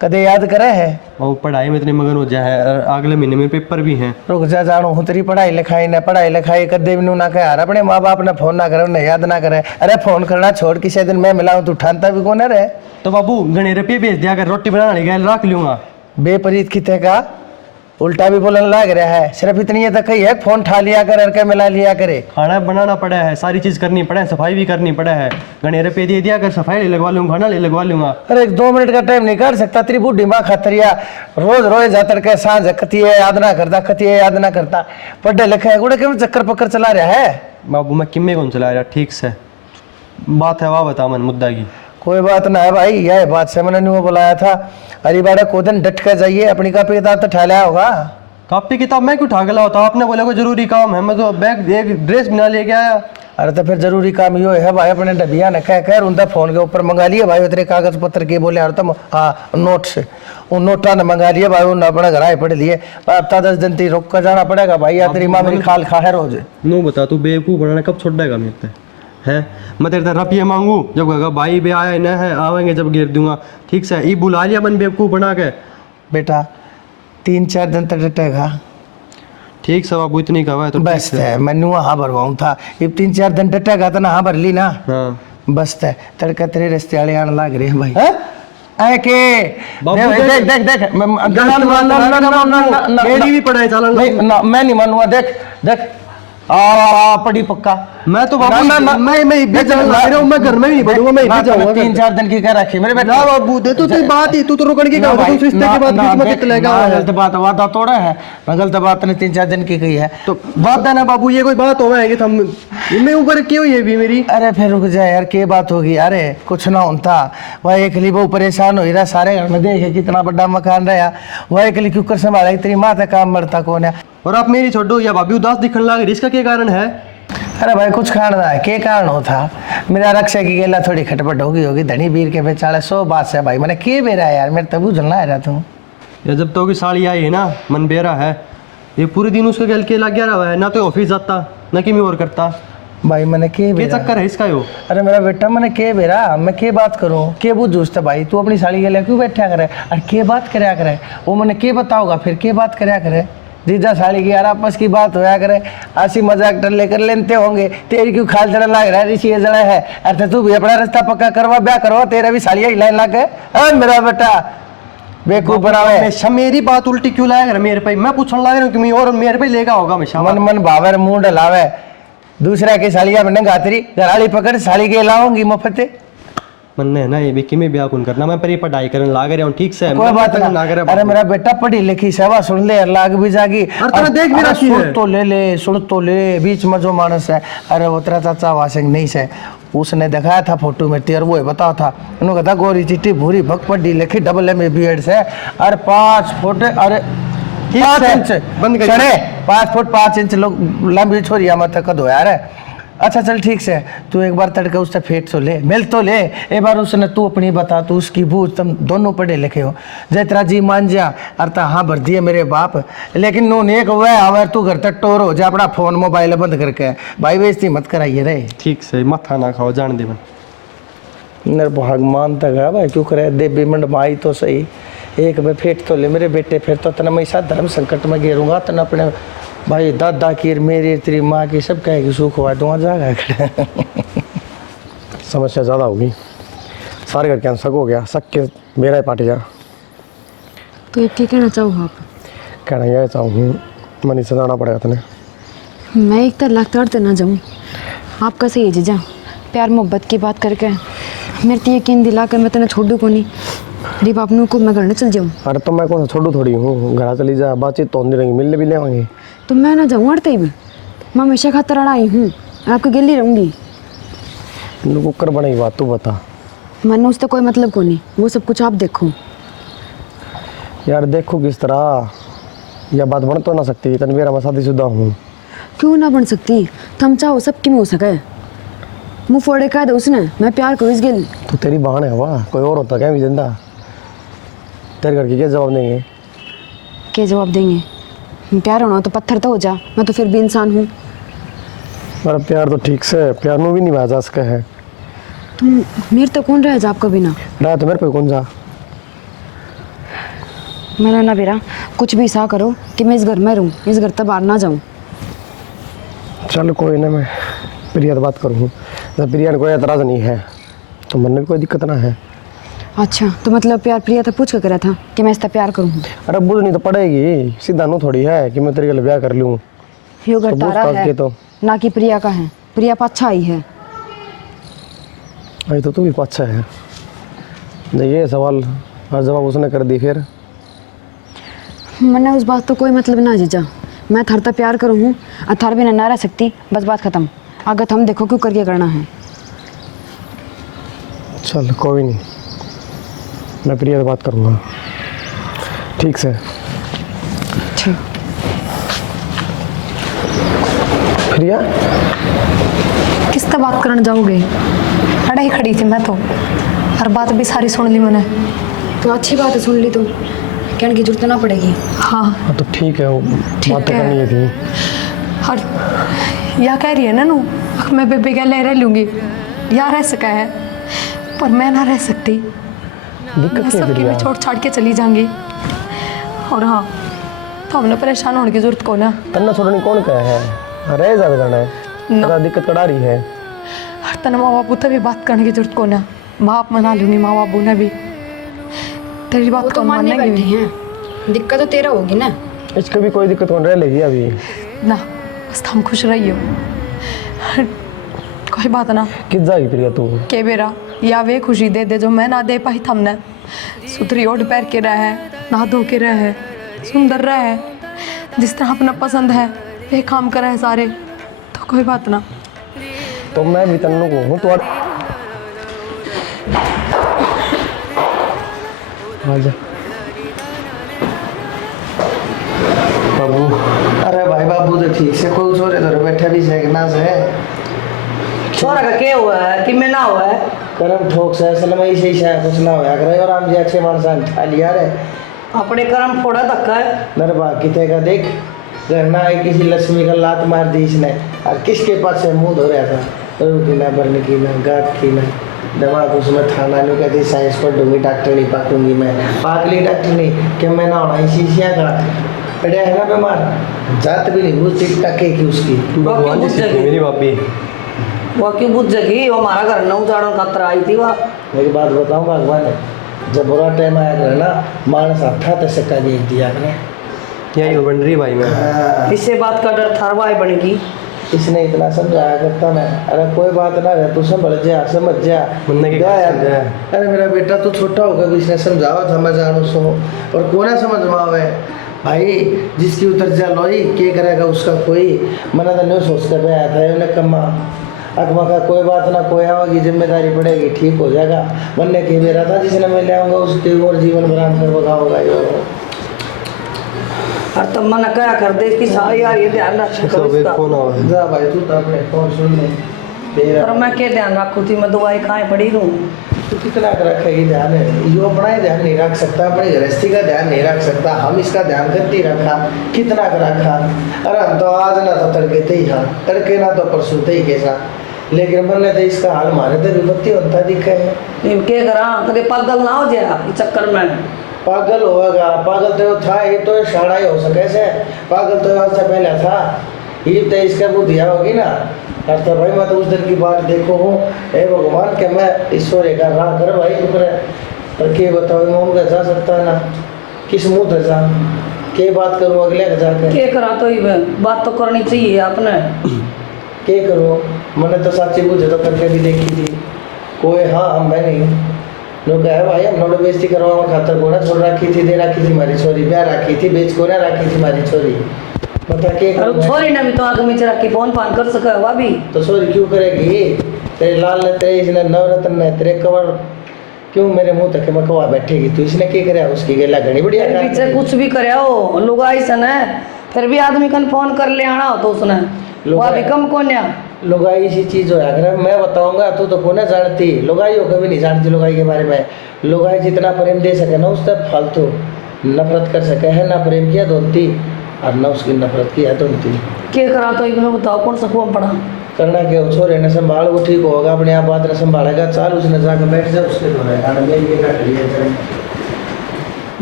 कदे याद करे है? और पढ़ाई में इतने मगन हो जाए है, अगले महीने में पेपर भी हैं। रुक जा जानू हूँ तेरी पढ़ाई लिखाई कदे भी ना कह अपने माँ बाप ने फोन ना करे, उन्हें याद ना करे। अरे फोन करना छोड़, किसी दिन मैं मिला हूँ तू ठानता भी कौन है रे? तो बाबू गणे रुपये भेज दिया, अगर रोटी बनाने गए रख लूंगा। बेपरीत कितने का उल्टा भी बोलने लग रहा है। सिर्फ इतनी तक ही है, फोन ठा लिया कर के मिला लिया करे। खाना बनाना पड़ा है, सारी चीज करनी पड़ा है, सफाई भी करनी पड़ा है। गणे रुपये दे दिया, अगर सफाई लगवा लूंगा, खाना लगवा लूंगा। अरे 2 मिनट का टाइम नहीं कर सकता? तेरी बुढ़ी माँ खतरिया रोज रोज जातर के सांझ कती है याद ना करता, कती है याद ना करता। पढ़े लिखे गुड़े क्यों चक्कर पक्कर चला रहा है? बाबू मैं किम्मे कौन चला रहा, ठीक से बात है वाह बता मन मुद्दा की। कोई बात ना है भाई, यह बात से मैंने नहीं बुलाया था। अरे बाड़ा को दिन डट कर जाइए, अपनी कॉपी किताब तो ठा लिया होगा। कॉपी किताब मैं क्यों उठा के लाया होता? आपने बोला कोई जरूरी काम है, मैं तो बैग एक ड्रेस बना लेके आया। अरे तो फिर जरूरी काम यो है भाई, अपने डबिया ने कह उनका फोन के ऊपर मंगा लिए भाई, तेरे कागज पत्र के बोले और तुम हाँ नोट से उन नोटा ने मंगा लिए भाई, उन अपने घर आए पढ़ लिए। हफ्ता 10 दिन ती रुक कर जाना पड़ेगा भाई, या तेरी माँ मेरी खाल खा है रोज। नो बता तू बेवकूफ बनाना कब छोड़ेगा मेरे पे है? मैं तेरे से रुपये मांगू जब कहेगा भाई बे आए न है, आवेंगे जब गिर दूंगा, ठीक से ये बुला लिया मन बेवकूफ बना के। बेटा 3-4 दिन तक डटेगा, ठीक से बाबू इतनी कहा है तो बस है। मैंने वहाँ भरवाऊँ था, ये 3-4 दिन डटेगा तो ना हाँ भर ली ना, हाँ बस है। तड़का तेरे रिश्ते वाले आने लग रहे हैं भाई। आए के देख देख देख मेरी भी पढ़ाई चला मैं नहीं मानूंगा। देख देख पड़ी पक्का। मैं तो बाबू मैं घर में नहीं बढ़ूंगा, मैं ही जाऊंगा। 3-4 दिन की क्या रखी मेरे बेटे? ना बाबू दे तू बात ही तू तो रुकने की कहा तू रिश्ते के बाद बीच में कित लेगा? गलत बात वादा तोड़ा है, गलत बात ने 3-4 दिन की कही है तो बात है ना बाबू, ये कोई बात हो है कि हम मैं ऊपर क्यों ये भी मेरी? अरे फिर रुक जा यार, क्या बात होगी? अरे कुछ ना होता, वह एक लिए वो परेशान हो रहा, सारे घर में देखे कितना बड़ा मकान रहा, वह एक लिए क्यों कर संभाला, तेरी माँ का काम मरता कौन है? और आप मेरी छोड़ो या भाभी उदास दिखने लगे, इसका क्या कारण है? अरे भाई कुछ खाना है, क्या कारण होता? मेरा रक्षा की गेला थोड़ी खटपट होगी धनी वीर के बेचारे 100 बात से भाई मैंने के बेरा है यार, मेरे तब उजलना है रहा तू। या जब तो की साड़ी आई है ना मन बेरा है, ये पूरे दिन उसके गल के लग गया रहा है ना, तो ऑफिस जाता ना कि मैं और करता भाई मैंने के बेरा चक्कर है इसका यो? अरे मेरा बेटा मैंने के बेरा मैं के बात करूं, के बुझ जूझता भाई, तू अपनी साड़ी के लिए क्यों बैठा करे और के बात करया करे? वो मैंने के बताओगा फिर के बात करया करे? जीजा साड़ी की यार आपस की बात होया करे, ऐसी मजाक डर लेकर लेते होंगे। तेरी क्यों खाल चढ़ा लग रहा है, ऋषि जड़ा है? अरे तू भी अपना रास्ता पक्का करवा, ब्याह करवा, तेरा भी साड़िया ही लाइन लग गए। मेरा बेटा बेवकूफ बनावे। हमेशा मेरी बात उल्टी क्यों लाया मेरे पे? मैं पूछने लग रहा हूँ कि और मेरे पे लेगा होगा हमेशा। मन मन भावे मुंह डलावे, दूसरा की साड़िया बने गातरी घराली पकड़ साड़ी के लाऊंगी मुफ्त। मन है ना ये भी कि मैं ब्याह कौन करना, मैं पर ये पढ़ाई करने लाग रहा हूँ, ठीक से कोई बात ना। अरे मेरा बेटा पढ़ी लिखी सेवा सुन ले, लाग भी जागी। देख भी रखी है, सुन तो ले बीच में जो मानस है। अरे वो तेरा चाचा वासिंग नहीं से, उसने दिखाया था फोटो में तेरे, वो बताओ था उन्होंने कहा गोरी चिट्टी भूरी भग पढ़ी लिखी AA से, अरे 5 फुट अरे 5 इंच बंद 5 फुट 5 इंच लंबी छोरी मत कद हो यार। अच्छा चल ठीक से, तू एक बार तड़के उससे फेंट तो ले, मिल तो ले एक बार उसने, तू अपनी बता, तू उसकी बूझ, तुम दोनों पढ़े लिखे हो। जय तेरा जी मान जा अरता हाँ भर दिए मेरे बाप, लेकिन नून एक वह आवर तू घर तक टोर हो जा, अपना फोन मोबाइल बंद करके भाई बेइज्जती मत कराइए रे। ठीक से मथा ना खाओ, जान दे भगवान तक है भाई, क्यों करे देवी मंड माई तो सही, एक बार फेंट तो ले मेरे बेटे, फिर तो तना मैं साथ धर्म संकट में घेरूंगा, तना अपने भाई दादा की मेरी तेरी माँ की सब कहेगी सुख हुआ दूंगा जागा। समस्या ज़्यादा होगी, सारे घर के शक हो गया, शक के मेरा ही पार्टी जा। तो ये क्या कहना चाहो आप? कहना यह चाहूँ मनी से जाना पड़ेगा तुम्हें। मैं एक तरह लगता ना जाऊँ, आपका सही है जीजा, प्यार मोहब्बत की बात करके मेरे तो यकीन दिला कर मैं तेना छोड़ू को नहीं, री बाप को मैं घर न चल जाऊँ। अरे तो मैं कौन सा छोड़ू थोड़ी हूँ, घर चली जा, बातचीत तो होती रहेंगी, मिलने भी लेवाएंगे। तो मैं ना जाऊँ अड़ते ही भी, मैं हमेशा खातर आई हूँ, आपके गिल्ली रहूँगी। कुकर बनेगी बात तू बता। मैंने उससे कोई मतलब को नहीं, वो सब कुछ आप देखो। यार देखो किस तरह यह बात बन तो ना सकती, तन मेरा मैं शादीशुदा हूँ। क्यों ना बन सकती? थम चाहो सबकी में हो सके। मुँह फोड़े कह दे उसने मैं प्यार करूँ इस गिल। तो तेरी बहन है वाह, कोई और होता क्या भी जिंदा? तेरे घर की क्या जवाब देंगे? क्या जवाब देंगे? प्यार होना तो पत्थर तो हो जा, मैं तो फिर भी इंसान हूँ। मेरा प्यार तो ठीक से प्यार में भी नहीं जा सका है। तुम मेरे तो कौन रह जा आपका बिना? रहा तो मेरे पे कौन जा। मैंने ना बेरा कुछ भी ऐसा करो कि मैं इस घर में रहूँ, इस घर तक बाहर ना जाऊँ। चल कोई ना, मैं प्रिया से बात करूँ। जब प्रिया ने कोई एतराज़ नहीं है तो मन में कोई दिक्कत ना है। अच्छा तो मतलब प्यार प्रिया तो पूछ के करा था कि मैं इसका प्यार करूँ? अरे बुझनी तो पड़ेगी, सीधा नो थोड़ी है कि मैं तेरे लिए ब्याह कर लूँ। यो घर तो तारा पूछताछ है की तो। ना कि प्रिया का है। प्रिया पाछा आई है। अरे तो तू भी अच्छा है। ये सवाल हर जवाब उसने कर दी फिर। मैंने उस बात तो कोई मतलब ना जीजा, मैं थार तक प्यार करूँ हूँ और थार भी ना रह सकती, बस बात खत्म। अगर हम देखो क्यों करके करना है। चल कोई नहीं, मैं प्रिया से बात करूँगा ठीक से। ठीक। प्रिया किस तरह बात करने जाओगे? खड़ा ही खड़ी थी मैं तो, हर बात भी सारी सुन ली मैंने। तो अच्छी बात है, सुन ली तो कहने की जरूरत ना पड़ेगी। हाँ तो ठीक है, वो ठीक बात तो है। करनी ही थी। और या कह रही है ना नू मैं बेबे क्या ले रह लूँगी, या रह सका है पर मैं ना रह सकती। मैं दिक्कत क्या है सबकी प्रिया? भी छोड़ छाड़ के चली जाऊंगी। और हाँ तो हमने परेशान होने की जरूरत को ना। तन्ना छोड़नी कौन कहा है, रह ज्यादा करना है। ना। ज़्यादा दिक्कत कड़ा रही है। तना माँ बापू तभी बात करने की जरूरत को ना। बाप मना लूँगी, माँ बापू ने भी तेरी वो बात तो कौन मानने बैठे मानेंगे? हैं, दिक्कत तो तेरा होगी ना। इसको भी कोई दिक्कत कौन रह लेगी अभी। ना बस हम खुश रहियो, कोई बात ना। किस जाएगी प्रिया तू? के बेरा या वे खुशी दे दे जो मैं ना दे पाई थमने। सुथरी ओढ़ पैर के रहे, ना धो के रहे, सुंदर रहे, जिस तरह अपना पसंद है वे काम करे है सारे, तो कोई बात ना। तो मैं भी तन्नू को हूँ तो आजा बाबू। अरे भाई बाबू तो ठीक से कोई छोरे तो बैठे भी सेकना से छोरा का क्या हुआ है कि मैं ना हुआ है? करम ठोक से असल में इसे ही कुछ ना होया करे। और हम जी अच्छे मानसान ठा लिया रे अपने कर्म फोड़ा धक्का है। नरबा किते का देख करना है, किसी लक्ष्मी का लात मार दी इसने। और किसके पास से मुंह धो रहा था, रोटी ना बरने की ना गात की ना दवा उसमें थाना नहीं कहती साइंस पर दूंगी, डॉक्टर नहीं पाकूंगी मैं। पागली डॉक्टर नहीं कि मैं ना होना शीशिया का पड़ा है ना बीमार, जात भी नहीं भूल टिक टके की उसकी। भगवान जी से मेरी भाभी वो क्यों बुझ जगी? वो हमारा घर न उजाड़न खतरा आई थी वह। मेरी बात बताऊँ भगवान ने जब बुरा टाइम आया करे ना मानस अट्ठा तक सिक्का भेज दिया करे। यही बन रही भाई मैं। इससे बात का डर थारवाई बनेगी। इसने इतना समझाया करता मैं, अरे कोई बात ना है तू समझ जा समझ जा। मुन्ने की क्या बात यार? समझ जा। अरे मेरा बेटा तो छोटा होगा भी इसने समझावा था मैं जानू सो, और कौन है समझ मावे भाई जिसकी उतर जा लोई क्या करेगा उसका कोई। मना तो नहीं सोच कर आया था उन्हें कमा अकमा का कोई बात ना, कोई आवागी जिम्मेदारी पड़ेगी ठीक हो जाएगा। बनने की मेरा था जिसने मैं ले आऊँगा उसके और जीवन बरान कर बगाऊंगा यो। और तब मना क्या कर दे इसकी सारी यार ये ध्यान रखा करो सब एक इसका। फोन आवा है। जा भाई तू तो अपने फोन सुन ले तेरा पर मैं क्या ध्यान रखूँ थी, मैं दवाई खाए पड़ी रहूँ। तू कितना कर रखेगी ध्यान है, यो अपना ही ध्यान नहीं रख सकता, अपनी गृहस्थी का ध्यान नहीं रख सकता। हम इसका ध्यान करती रखा कितना कर रखा। अरे हम तो आज ना तो तड़के ते ही हाँ तड़के ना तो परसों ते ही कैसा, लेकिन मन तो इसका हाल मारे तो विपत्ति होता दिखा है। क्या करा कभी पागल ना हो जाए इस चक्कर में। पागल होगा, पागल तो था ये तो शाड़ा ही हो सके से, पागल तो आज से पहले था ये तो इसका बुद्धिया होगी ना। तो भाई मैं तो उस दिन की बात देखो हूँ, हे भगवान के मैं ईश्वर का राह कर भाई ऊपर पर के बताओ मोम का जा सकता है ना किस मुँह से जा के बात करूँ अगले का जाकर क्या करा तो ये बात तो करनी चाहिए आपने। के करो मैंने तो साची बुझे तो करके भी देखी थी कोई हाँ हम मैं नहीं लोग है भाई हम नोट बेइज्जती करवा खातर को ना छोड़ रखी थी दे रखी थी हमारी छोरी ब्याह रखी थी बेच को ना रखी थी हमारी छोरी बता के और छोरी ने भी तो आगे नीचे रख के फोन फान कर सका हुआ भी। तो छोरी क्यों करेगी तेरे लाल ने तेरे इसने नवरत्न ने तेरे कवर क्यों मेरे मुंह तक मैं कवा बैठेगी तू इसने क्या करे उसकी गेला घनी बढ़िया फिर पीछे कुछ भी करे हो लुगाई सन है फिर भी आदमी कन फोन कर ले आना हो तो उसने वो अभी कम कौन है लुगाई ऐसी चीज हो अगर मैं बताऊंगा तू तो कौन जानती लुगाई हो कभी नहीं जानती लुगाई के बारे में लुगाई जितना प्रेम दे सके ना उससे फालतू नफरत कर सके है ना प्रेम किया धोती और ना उसकी नफरत किया धोती क्या करा तो एक में बताओ कौन सा कुआं पड़ा करना के छोरे ने संभाल वो ठीक होगा अपने आप बात ने संभालेगा चाल उसने जाकर बैठ जाए उसके तो है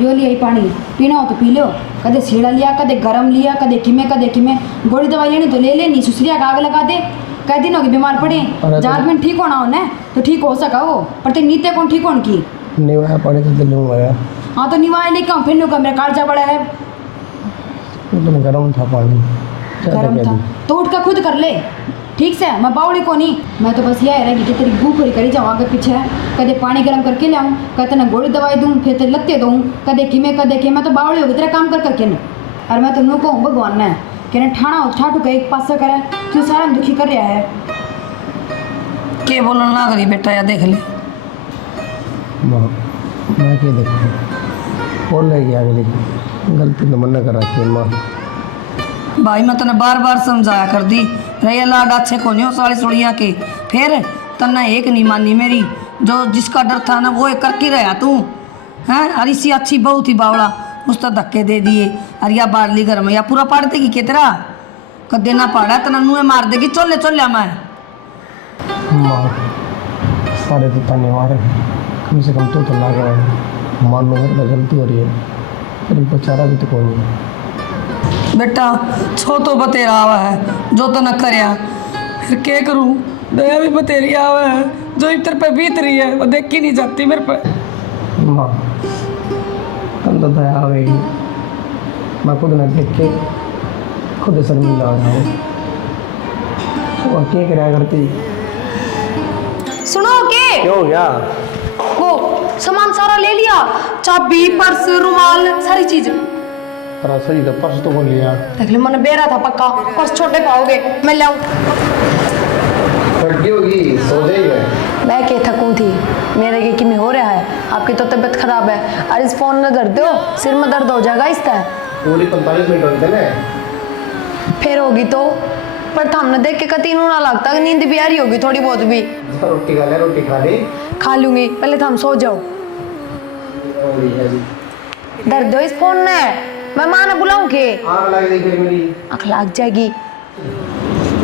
यो लिया ही पानी पीना हो तो पी लो कदे सीढ़ा लिया कदे गरम लिया कदे किमे गोली दवाई लेनी तो ले लेनी सुसरिया का आग लगा दे कई दिन हो गए बीमार पड़े जात में ठीक होना हो ना तो ठीक हो सका वो पर ते नीते कौन ठीक होने की निवाया पड़े तो दिल में हाँ तो निवाए लेके आऊँ फिर नुका मेरा कालजा बड़ा है तुम गरम था पानी गरम था तो उठ कर खुद कर ले ठीक से मैं बावड़ी को नहीं मैं तो बस यह रहेगी कि तेरी भूख पूरी करी जाऊँ आगे पीछे कदे पानी गर्म करके ले आऊँ कदे ना गोली दवाई दूँ फिर तेरे लत्ते दूँ कदे कि मैं तो बावड़ी होगी तेरा काम कर करके न और मैं तो नू कहूँ भगवान ने कि ना ठाणा ठाटू का एक पासा करे तू सारा दुखी कर रहा है के बोलना ना करी बेटा या देख ले मैं क्या देखूँ बोल रही आगे गलती तो मन कर रखी माँ भाई मैं तने बार बार समझाया कर दी रैया लाड अच्छे को नहीं हो साली सुड़िया के फिर तन्ने एक नहीं मानी मेरी जो जिसका डर था ना वो एक करके रहा तू हैं अरे सी अच्छी बहू थी बावड़ा उस तो धक्के दे दिए अरे या बाड़ली घर में या पूरा पाड़ देगी के तेरा कदे ना पाड़ा तना मुँह मार देगी चोले चोलिया मैं माँ सारे तो ताने मारे कम से कम तो ना कर मान लो मेरी गलती हो रही है फिर बेचारा भी तो कोई नहीं बेटा छो तो बतेरा आवा है जो तो न करया फिर क्या करूं दया भी बतेरी आवा है जो इतर पे बीत रही है वो देख ही नहीं जाती मेरे पे माँ कल तो दया आवेगी मैं खुद न देख के खुद शर्मिंदा हो रहा हूँ और क्या कराया करती सुनो के क्यों हो गया वो सामान सारा ले लिया चाबी पर्स रुमाल सारी चीज पर सही तो पर्स तो बोल लिया देख ले मैंने बेरा था पक्का पर्स छोटे पाओगे मैं लाऊं फटकी होगी सो जाएगा मैं के थकूं थी मेरे के किमी हो रहा है आपकी तो तबीयत खराब है और इस फोन में दर्द दो सिर में दर्द हो जाएगा इसका पूरी 45 मिनट होते ना फिर होगी तो पर हमने देख के कती ना लगता कि नींद भी आ रही होगी थोड़ी बहुत भी रोटी खा ले रोटी खा ली खा लूंगी पहले तो हम सो जाओ दर्द हो इस फोन ने मैं माँ ने बुलाऊं के आग लग गई मेरी आँख लग जाएगी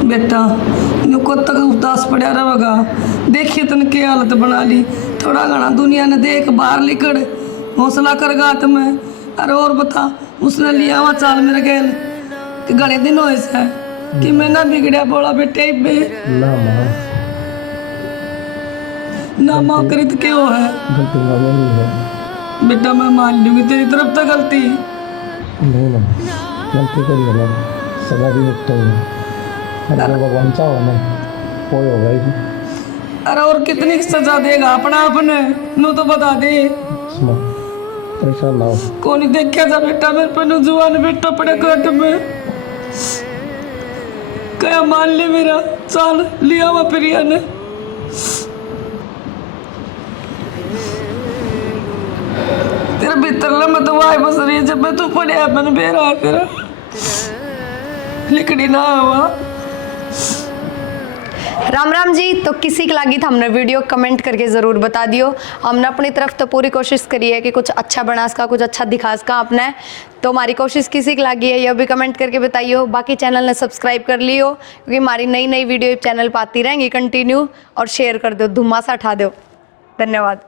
बेटा नु को तक उदास पड़ा रहेगा देखिए तन के हालत बना ली थोड़ा घना दुनिया ने देख बाहर निकल हौसला कर गात में अरे और बता उसने लिया हुआ चाल मेरे गैल कि घने दिन हो ऐसा कि मैं ना बिगड़िया बोला बेटे बे ना माँ ना माँ करी तो क्यों है गलती ना मेरी है बेटा मैं मान लूंगी तेरी तरफ तो गलती नहीं ना गलती करी है ना सजा भी मुक्त हो अरे भगवान चाहो ना कोई होगा ही अरे और कितनी सजा देगा अपना अपने नु तो बता दे सुनो परेशान ना हो कौन देखा था बेटा मेरे पे नु जुआन बेटा पड़े कट में क्या मान ले मेरा चाल लिया हुआ प्रिया ने तेरे भीतर ला मैं तो वाई बस रही है जब मैं तू पड़े मैंने बेरा तेरा लिकड़ी ना हुआ राम राम जी तो किसी के लागी था हमने वीडियो कमेंट करके ज़रूर बता दियो हमने अपनी तरफ तो पूरी कोशिश करी है कि कुछ अच्छा बना सका कुछ अच्छा दिखा सका अपने तो हमारी कोशिश किसी के लागी है यह भी कमेंट करके बताइयो बाकी चैनल ने सब्सक्राइब कर लियो क्योंकि हमारी नई नई वीडियो चैनल पर आती रहेंगी कंटिन्यू और शेयर कर दो धुम्मासा उठा दो धन्यवाद।